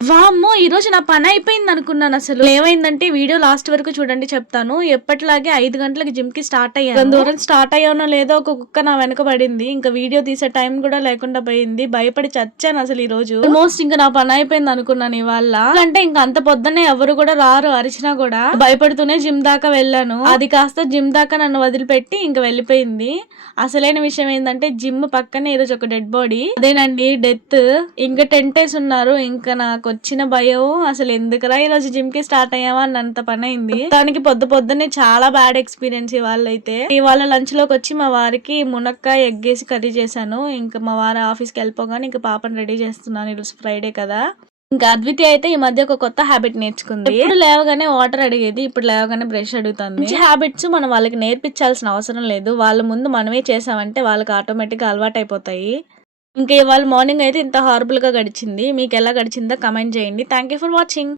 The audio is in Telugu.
వామ్మో! ఈరోజు నా పనయిపోయిందనుకున్నాను అసలు. ఏమైందంటే వీడియో లాస్ట్ వరకు చూడండి చెప్తాను. ఎప్పటిలాగే 5 గంటలకి జిమ్‌కి స్టార్ట్ అయ్యాను. కొంత దూరం స్టార్ట్ అయ్యానో లేదో ఒక కుక్క నా వెనక పడింది. ఇంక వీడియో తీసే టైం కూడా లేకుండా పోయింది. భయపడి చచ్చానసలు ఈరోజు. ఆల్మోస్ట్ ఇంక నా పనయిపోయిందనుకున్నాను ఇవాళ. అంటే ఇంక అంత పొద్దున్నే ఎవరు కూడా రారు అరిచినా కూడా. భయపడుతూనే జిమ్ దాకా వెళ్ళాను. అది కాస్త జిమ్ దాకా నన్ను వదిలిపెట్టి ఇంక వెళ్ళిపోయింది. అసలైన విషయం ఏందంటే జిమ్ పక్కనే ఈరోజు ఒక డెడ్ బాడీ. అదేనండి డెత్. ఇంక టెంట్ ఏసున్నారు. ఇంకా నాకు వచ్చిన భయం అసలు ఎందుకురా ఈరోజు జిమ్ కి స్టార్ట్ అయ్యామా అన్నంత పని అయింది. దానికి పొద్దున్నే చాలా బ్యాడ్ ఎక్స్పీరియన్స్ ఇవాళ లంచ్ లోకి వచ్చి మా వారికి మునక్కాయ ఎగ్గేసి కర్రీ చేశాను. ఇంకా మా వారు ఆఫీస్కి వెళ్ళిపోగానే ఇంకా పాపని రెడీ చేస్తున్నాను. ఈరోజు ఫ్రైడే కదా. ఇంకా అద్వితి అయితే ఈ మధ్య ఒక కొత్త హ్యాబిట్ నేర్చుకుంది. ఇప్పుడు లేవగానే వాటర్ అడిగేది, ఇప్పుడు లేవగానే బ్రష్ అడుగుతుంది. మంచి హ్యాబిట్స్ మనం వాళ్ళకి నేర్పించాల్సిన అవసరం లేదు. వాళ్ళ ముందు మనమే చేసామంటే వాళ్ళకి ఆటోమేటిక్ గా అలవాటు అయిపోతాయి. ఇంకా ఇవాళ మార్నింగ్ అయితే ఇంత హారబుల్ గా గడిచింది. మీకు ఎలా గడిచిందో కమెంట్ చేయండి. Thank you for watching.